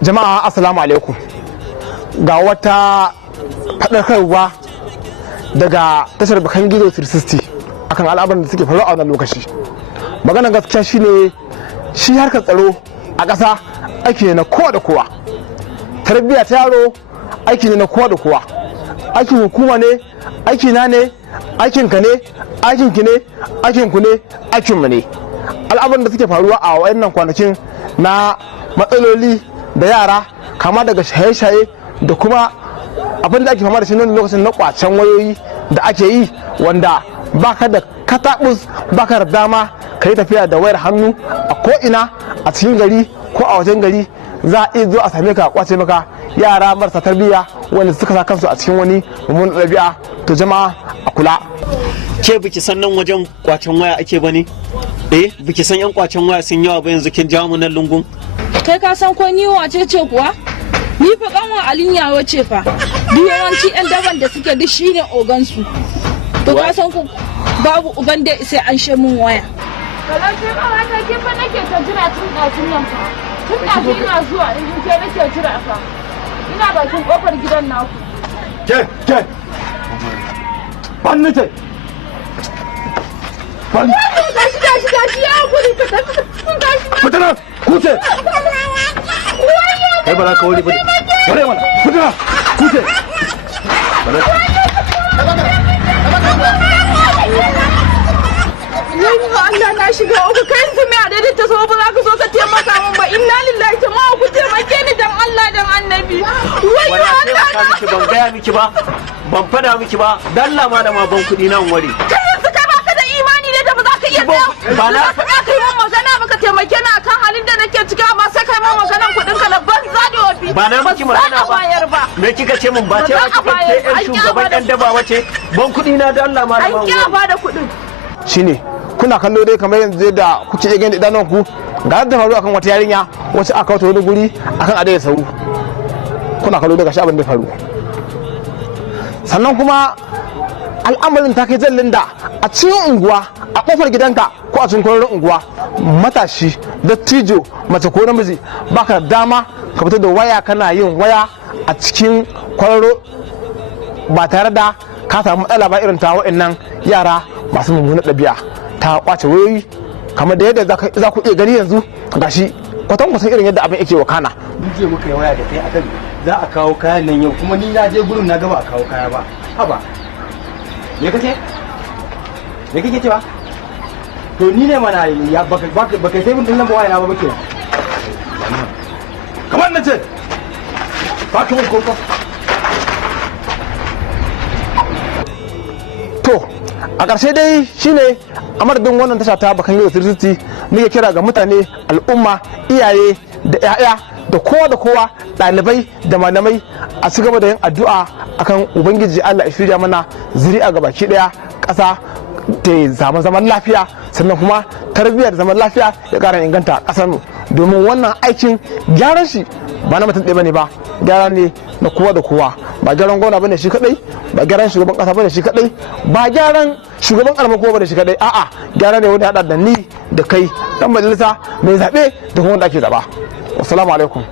Jama'a assalamu alaikum. Ga wata faɗakarwa daga tashar Bakan Gizo 360 akan al'amuran da suke faruwa a wannan lokaci. Maganar gaskiya shine shi harkar tsaro a ƙasa aiki ne na kowa da kowa. Tarbiyya ta yaro aiki ne na kowa da kowa. Aikin hukuma ne, aiki na ne, aikin ka ne, aikin ki ne, aikin ku ne, aikin mu ne. Al'amuran da suke faruwa a wayannan kwanakin na matsaloli da yara kama daga shaye-shaye da kuma abin da ake fama da shi nan lokacin na kwacen wayoyi da ake yi, wanda baka da katabus, baka da dama ka yi tafiya da wayar hannu a ko'ina a cikin gari ko a wajen gari. Za a iya zo a same ka kwace maka yara marasa tarbiyya wanda suka sa kansu a cikin wani mummunan ɗabi'a. To jama'a a kula. Ke biki san nan wajen kwacen waya ake bane? Biki san yan kwacen waya sun yawa ba yanzu kin jawo mu nan lungun? Kai ka san ko ni wace ce kuwa? Ni fa kanwa Alinyawa ce fa. Duk yawanci yan daban da suke duk shine ogansu. To ka san ku babu uban da sai an she mun waya. Kalace ba wata ke fa nake ta jira tun ɗakin nan fa. Tun ɗakin ina zuwa in ke nake jira fa. Ina bakin kofar gidan naku. Ke. Ban ce. Ban. Gashi ya guri ka tafi. Fitana, kuce. Kai ba za ka wuri ba. Bare mana. Fitana, kuce. Yanzu Allah na shiga uku kai su mai adadin ta so ba za ka so ka taimaka min ba. Inna lillahi ta ma ku taimake ni dan Allah dan Annabi. Wayo Allah na. Ban gaya miki ba. Ban fada miki ba. Dalla ma da ma ban kudi nan wari. Kai yanzu kai baka da imani ne da ba za ka iya tsaya. Ba na ka kai min magana baka taimake ni akan halin da nake ciki, amma sai kai min maganan kuɗin ka na banza da wafi. Ba na miki magana ba. Me kika ce mun ba ce ba kika ce yan shugaban yan daba wace? Ban kudi na dalla ma da ma. An kya ba da kuɗin. Shine kuna kallo dai kamar yanzu da kuke iya gani idanuwan ku ga da faru akan wata yarinya wacce aka kawo wani guri akan adai sauru. Kuna kallo daga shi abin da faru. Sannan kuma al'amarin ta kai jallin da a cikin unguwa a kofar gidanka ko a cikin kwararin unguwa matashi dattijo mace ko namiji baka da dama ka fito da waya kana yin waya a cikin kwararo ba tare da ka samu matsala ba irin ta wa'annan yara masu mummunan ɗabi'a ta kwace wayoyi kamar da yadda za ku iya gani yanzu gashi kwatan kusan irin yadda abin yake wakana. Duje muka yi waya da kai akan za a kawo kayan nan yau, kuma ni na je gurin na gaba a kawo kaya ba. Haba. Me kake cewa? To ni ne mana ya baka sai mun dinnan waya na ba muke. Kamar na ce ba ka mun koko. To a ƙarshe dai shine a madadin wannan tasha ta Bakan Gizo 360 muke kira ga mutane, al'umma, iyaye da 'ya'ya da kowa ɗalibai da malamai a ci gaba da yin addu'a akan ubangiji Allah ya shirya mana zuri'a ga baki ɗaya, ƙasa ta zaman lafiya, sannan kuma tarbiyyar zaman lafiya ya ƙara inganta ƙasar mu, domin wannan aikin gyaran shi ba na mutum ɗaya bane ba, gyara ne na kowa da kowa. Ba gyaran gwamna bane shi kadai, ba gyaran shugaban kasa bane shi kadai, ba gyaran shugaban karamar kowa bane shi kadai, a'a gyara ne wanda ya hada da ni da kai dan majalisa mai zabe da kuma wanda ake zaba. Wassalamu alaikum.